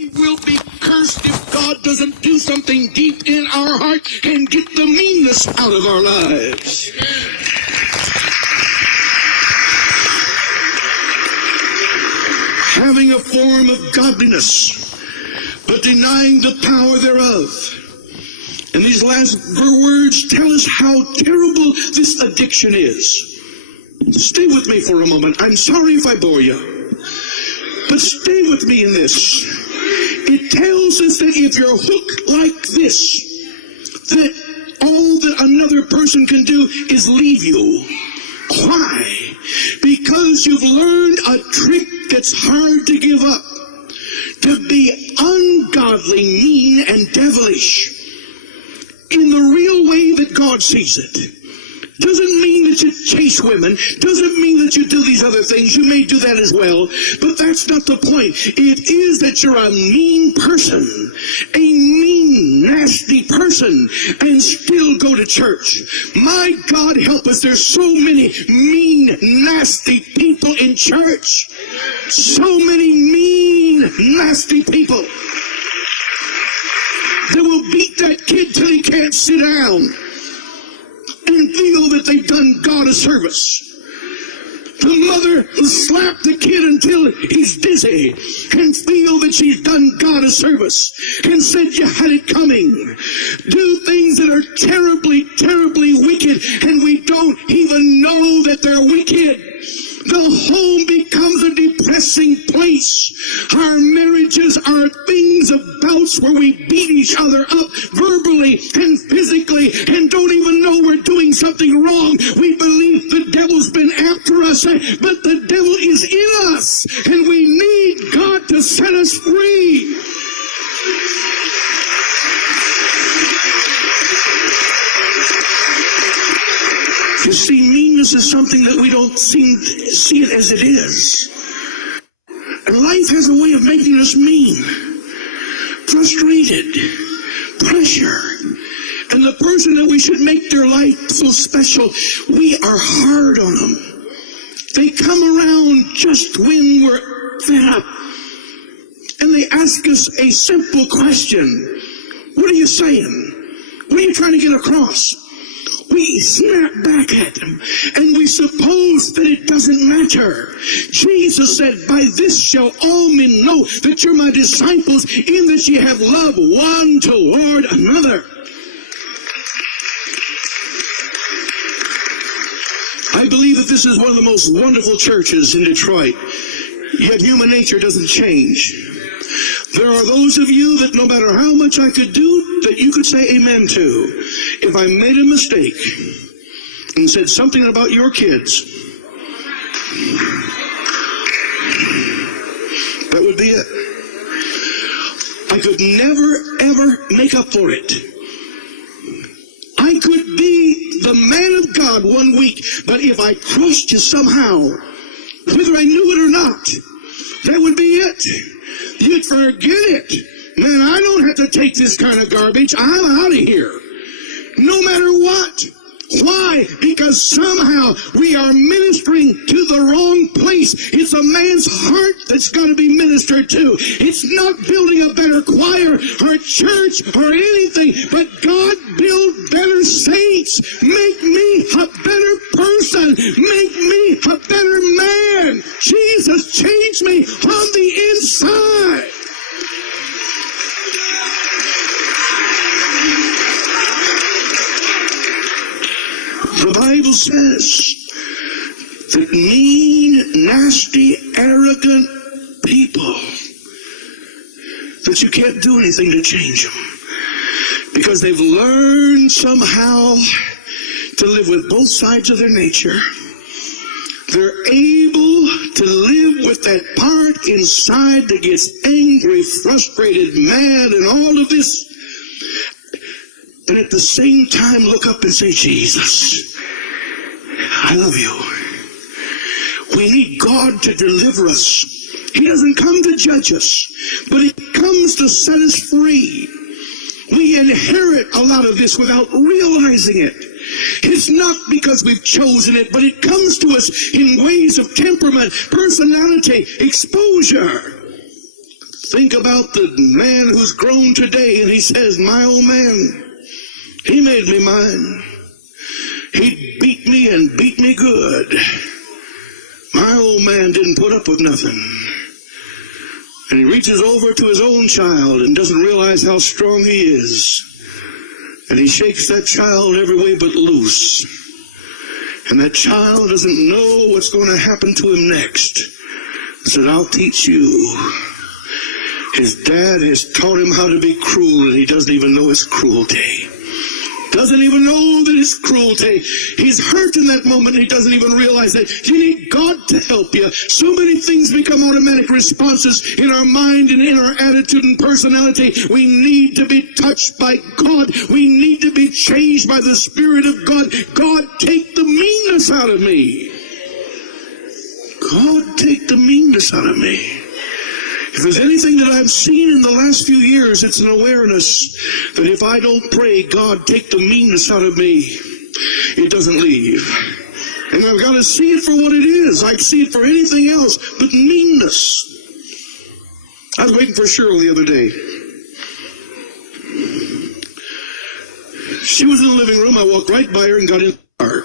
We will be cursed if God doesn't do something deep in our heart and get the meanness out of our lives. Having a form of godliness, but denying the power thereof. And these last words tell us how terrible this addiction is. Stay with me for a moment. I'm sorry if I bore you, but stay with me in this. It tells us that if you're hooked like this, that all that another person can do is leave you. Why? Because you've learned a trick that's hard to give up. To be ungodly, mean, and devilish in the real way that God sees it. Doesn't mean that you chase women. Doesn't mean that you do these other things. You may do that as well. But that's not the point. It is that you're a mean person. A mean, nasty person. And still go to church. My God help us. There's so many mean, nasty people in church. So many mean, nasty people. They will beat that kid till he can't sit down and feel that they've done God a service. The mother will slap the kid until he's dizzy and feel that she's done God a service and said you had it coming. Do things that are terribly, terribly wicked, and we don't even know that they're wicked. The home becomes a depressing place. Our marriages are things of bouts where we beat each other up verbally and physically and don't even know we're doing something wrong. We believe the devil's been after us, but the devil is in us, and we need God to set us free. You see, meanness is something that we don't see it as it is. And life has a way of making us mean, frustrated, pressure. And the person that we should make their life so special, we are hard on them. They come around just when we're fed up. And they ask us a simple question. What are you saying? What are you trying to get across? We snap back at them, and we suppose that it doesn't matter. Jesus said, by this shall all men know that you're my disciples, in that ye have love one toward another. I believe that this is one of the most wonderful churches in Detroit, yet human nature doesn't change. There are those of you that no matter how much I could do, that you could say amen to. If I made a mistake and said something about your kids, that would be it. I could never, ever make up for it. I could be the man of God one week, but if I crossed you somehow, whether I knew it or not, that would be it. You'd forget it. Man, I don't have to take this kind of garbage. I'm out of here. No matter what. Why? Because somehow we are ministering to the wrong place. It's a man's heart that's got to be ministered to. It's not building a better choir or church or anything, but God build better saints. Make me a better person. Make me a better man. Jesus, change me on the inside. The Bible says that mean, nasty, arrogant people, that you can't do anything to change them because they've learned somehow to live with both sides of their nature. They're able to live with that part inside that gets angry, frustrated, mad, and all of this. And at the same time look up and say, Jesus, I love you. We need God to deliver us. He doesn't come to judge us, but He comes to set us free. We inherit a lot of this without realizing it. It's not because we've chosen it, but it comes to us in ways of temperament, personality, exposure. think about the man who's grown today, and he says, my old man, he made me mine. He beat me and beat me good. My old man didn't put up with nothing. And he reaches over to his own child and doesn't realize how strong he is. And he shakes that child every way but loose. And that child doesn't know what's going to happen to him next. He said, I'll teach you. His dad has taught him how to be cruel, and he doesn't even know it's cruelty. Doesn't even know that it's cruelty. He's hurt in that moment. He doesn't even realize that. You need God to help you. So many things become automatic responses in our mind and in our attitude and personality. We need to be touched by God. We need to be changed by the Spirit of God. God, take the meanness out of me. God, take the meanness out of me. If there's anything that I've seen in the last few years, it's an awareness that if I don't pray, God, take the meanness out of me, it doesn't leave. And I've got to see it for what it is. I see it for anything else but meanness. I was waiting for Cheryl the other day. She was in the living room. I walked right by her and got in the car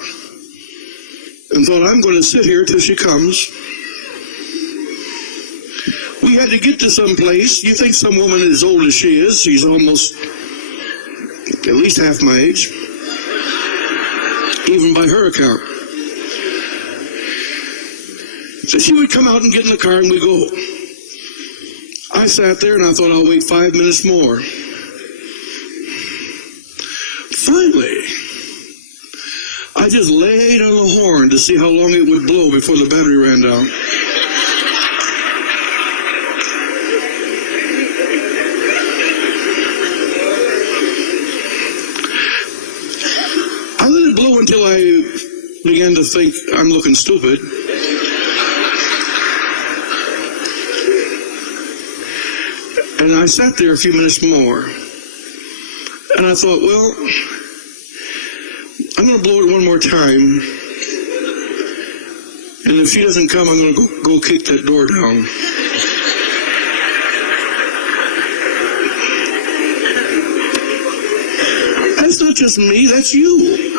and thought, I'm going to sit here till she comes. We had to get to some place. You think some woman as old as she is, she's almost at least half my age, even by her account. So she would come out and get in the car and we'd go. I sat there and I thought, I'll wait 5 minutes more. Finally, I just laid on the horn to see how long it would blow before the battery ran down. Until I began to think I'm looking stupid. And I sat there a few minutes more. And I thought, well, I'm going to blow it one more time. And if she doesn't come, I'm going to go kick that door down. That's not just me, that's you.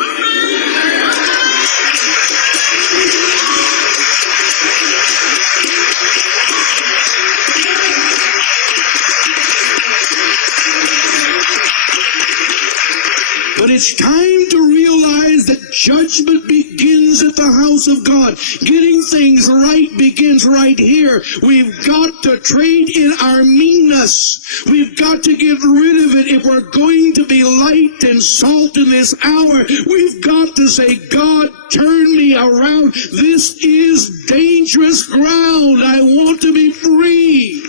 But it's time to realize that judgment begins at the house of God. Getting things right begins right here. We've got to trade in our meanness. We've got to get rid of it if we're going to be light and salt in this hour. We've got to say, God, turn me around. This is dangerous ground. I want to be free.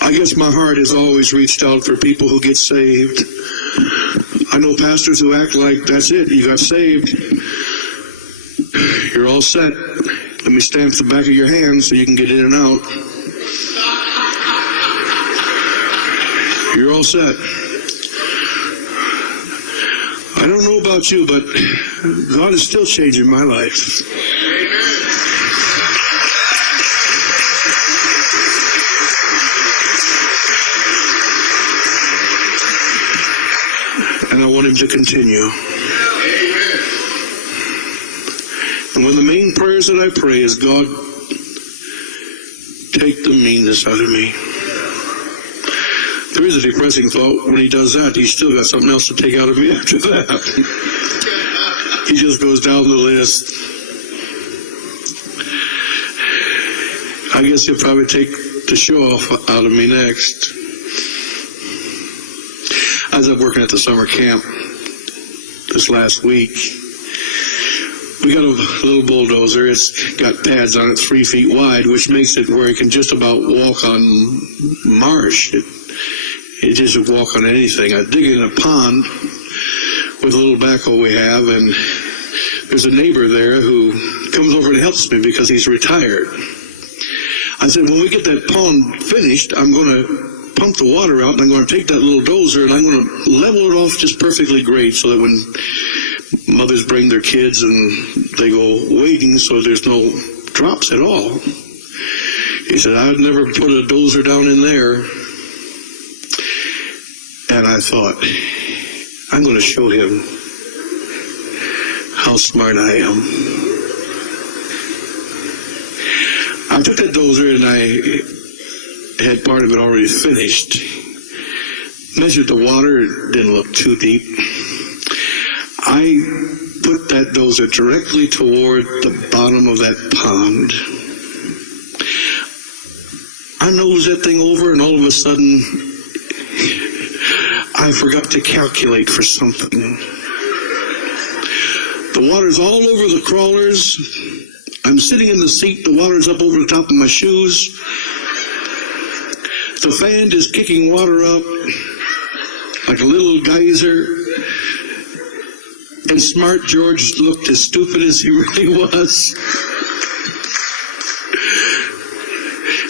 I guess my heart has always reached out for people who get saved. I know pastors who act like that's it, you got saved, you're all set. Let me stamp the back of your hand so you can get in and out. You're all set. I don't know about you, but God is still changing my life. And I want him to continue. And one of the main prayers that I pray is, God, take the meanness out of me. There is a depressing thought. When he does that, he's still got something else to take out of me after that. He just goes down the list. I guess he'll probably take the show off out of me next. I was up working at the summer camp this last week. We got a little bulldozer. It's got pads on it 3 feet wide, which makes it where it can just about walk on marsh. It just would walk on anything. I dig in a pond with a little backhoe we have, and there's a neighbor there who comes over and helps me because he's retired. I said, when we get that pond finished, I'm going to pump the water out, and I'm going to take that little dozer, and I'm going to level it off just perfectly great so that when mothers bring their kids and they go wading so there's no drops at all. He said, I'd never put a dozer down in there. And I thought, I'm going to show him how smart I am. I took that dozer and I had part of it already finished. Measured the water, it didn't look too deep. I put that dozer directly toward the bottom of that pond. I nosed that thing over, and all of a sudden, I forgot to calculate for something. The water's all over the crawlers. I'm sitting in the seat. The water's up over the top of my shoes. The fan is kicking water up like a little geyser. And Smart George looked as stupid as he really was.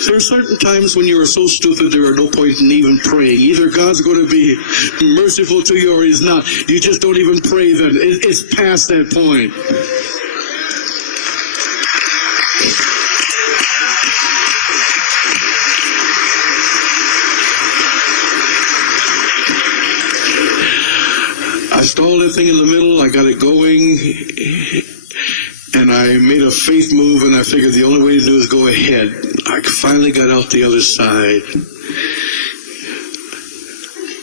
There are certain times when you are so stupid there are no point in even praying. Either God's going to be merciful to you or he's not. You just don't even pray then. It's past that point. I stalled that thing in the middle. I got it going. And I made a faith move, and I figured the only way to do it is go ahead. I finally got out the other side.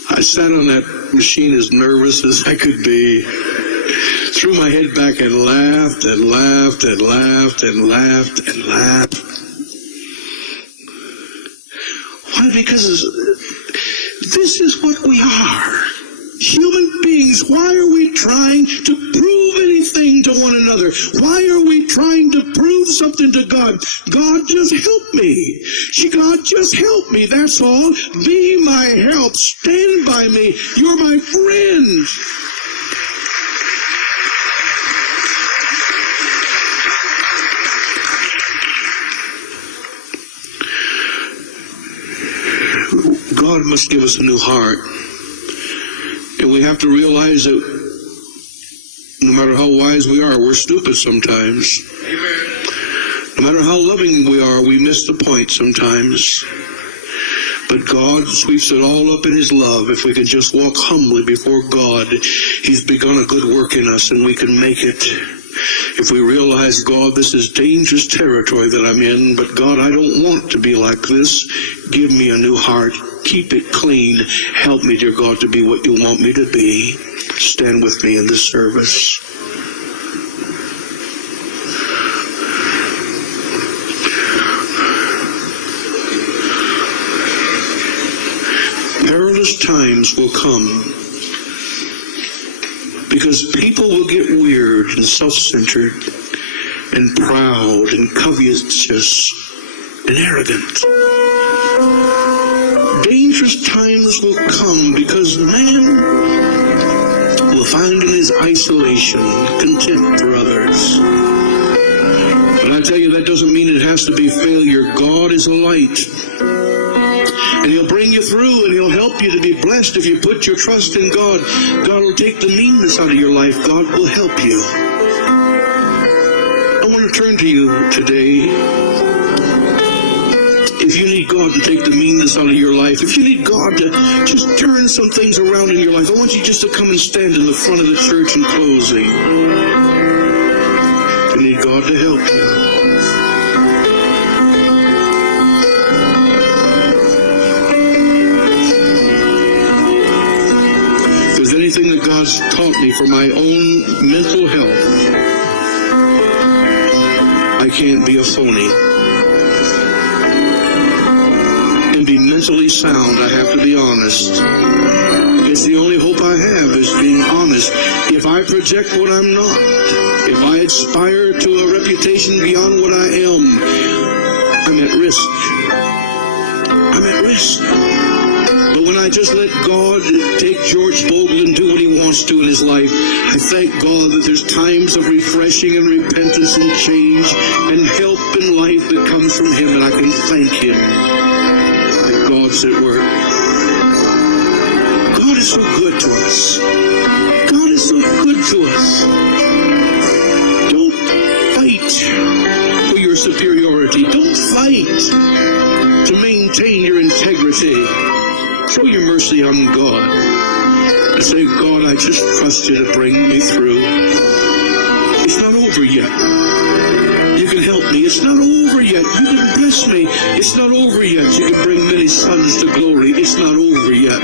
I sat on that machine as nervous as I could be, threw my head back and laughed and laughed and laughed and laughed and laughed. Why? Because this is what we are. Human beings. Why are we trying to prove anything to one another? Why are we trying to prove something to God? God, just help me. God, just help me. That's all. Be my help. Stand by me. You're my friend. God must give us a new heart. And we have to realize that no matter how wise we are, we're stupid sometimes. Amen. No matter how loving we are, we miss the point sometimes. But God sweeps it all up in his love. If we can just walk humbly before God, he's begun a good work in us, and we can make it. If we realize, God, this is dangerous territory that I'm in, but God, I don't want to be like this. Give me a new heart. Keep it clean. Help me, dear God, to be what you want me to be. Stand with me in this service. Perilous times will come because people will get weird and self-centered and proud and covetous and arrogant. Dangerous times will come because man will find in his isolation contempt for others. But I tell you, that doesn't mean it has to be failure. God is a light. And he'll bring you through, and he'll help you to be blessed if you put your trust in God. God will take the meanness out of your life. God will help you. I want to turn to you today. If you need God to take the meanness out of your life, if you need God to just turn some things around in your life, I want you just to come and stand in the front of the church in closing. You need God to help you. If there's anything that God's taught me for my own mental health, I can't be a phony. Mentally sound, I have to be honest. It's the only hope I have, is being honest. If I project what I'm not, if I aspire to a reputation beyond what I am, I'm at risk. I'm at risk. But when I just let God take George Bogle and do what he wants to in his life, I thank God that there's times of refreshing and repentance and change and help in life that comes from him, and I can thank him. God else at work. God is so good to us. God is so good to us. Don't fight for your superiority. Don't fight to maintain your integrity. Show your mercy on God. And say, God, I just trust you to bring me through. It's not over yet. You can help me. It's not over yet. You can bless me. It's not over yet. You can bring many sons to glory. It's not over yet.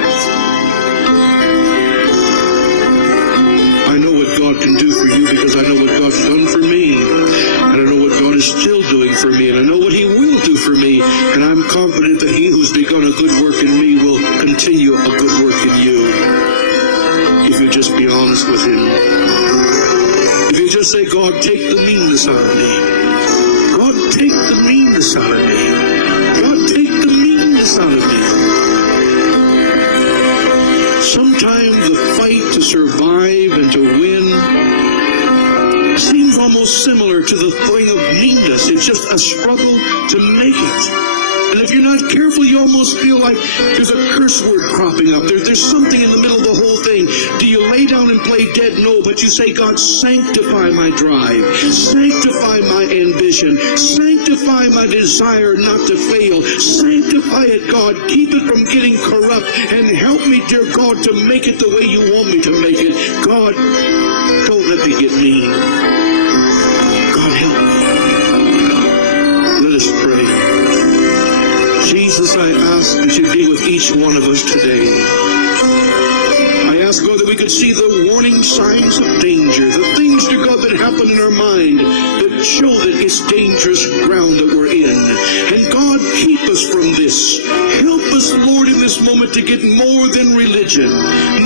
I know what God can do for you because I know what God's done for me. And I know what God is still doing for me. And I know what He will do for me. And I'm confident that He who's begun a good work in me will continue a good work in you. If you just be honest with Him. If you just say, God, take the meanness out of me. God, take the meanness out of me. God, take the meanness out of me. Sometimes the fight to survive and to win seems almost similar to the thing of meanness. It's just a struggle to make it. And if you're not careful, you almost feel like there's a curse word cropping up. There's something in the middle of the whole thing. Do you lay down and play dead? No, but you say, God, sanctify my drive. Sanctify my ambition. Sanctify my desire not to fail. Sanctify it, God. Keep it from getting corrupt. And help me, dear God, to make it the way you want me to make it. God, don't let me get mean. God, help me. Let us pray. Jesus, I ask that you be with each one of us today. I ask, God, that we could see the warning signs of danger, the things, dear God, that happen in our mind that show that it's dangerous ground that we're in. And God, keep us from this. Help us, Lord, in this moment to get more than religion,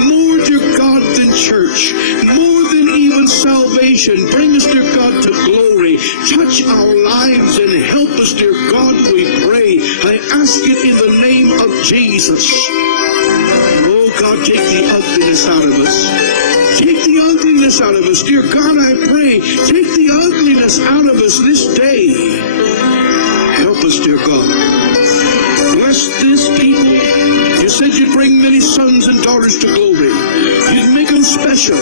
more, dear God, than church, more than even salvation. Bring us, dear God, to glory. Touch our lives and help us, dear God, we pray. I ask it in the name of Jesus. Oh God, take the ugliness out of us. Take the ugliness out of us. Dear God, I pray, take the ugliness out of us this day. Help us, dear God. Bless this people. You said you'd bring many sons and daughters to glory. You'd make them special.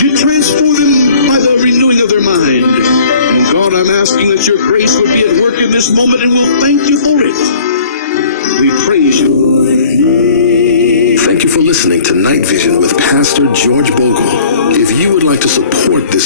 You'd transform them by the renewing of their mind. And God, I'm asking that your grace would be at work in this moment, and we'll thank you for it. We praise you. Thank you for listening to Night Vision with Pastor George Bogle. If you would like to support this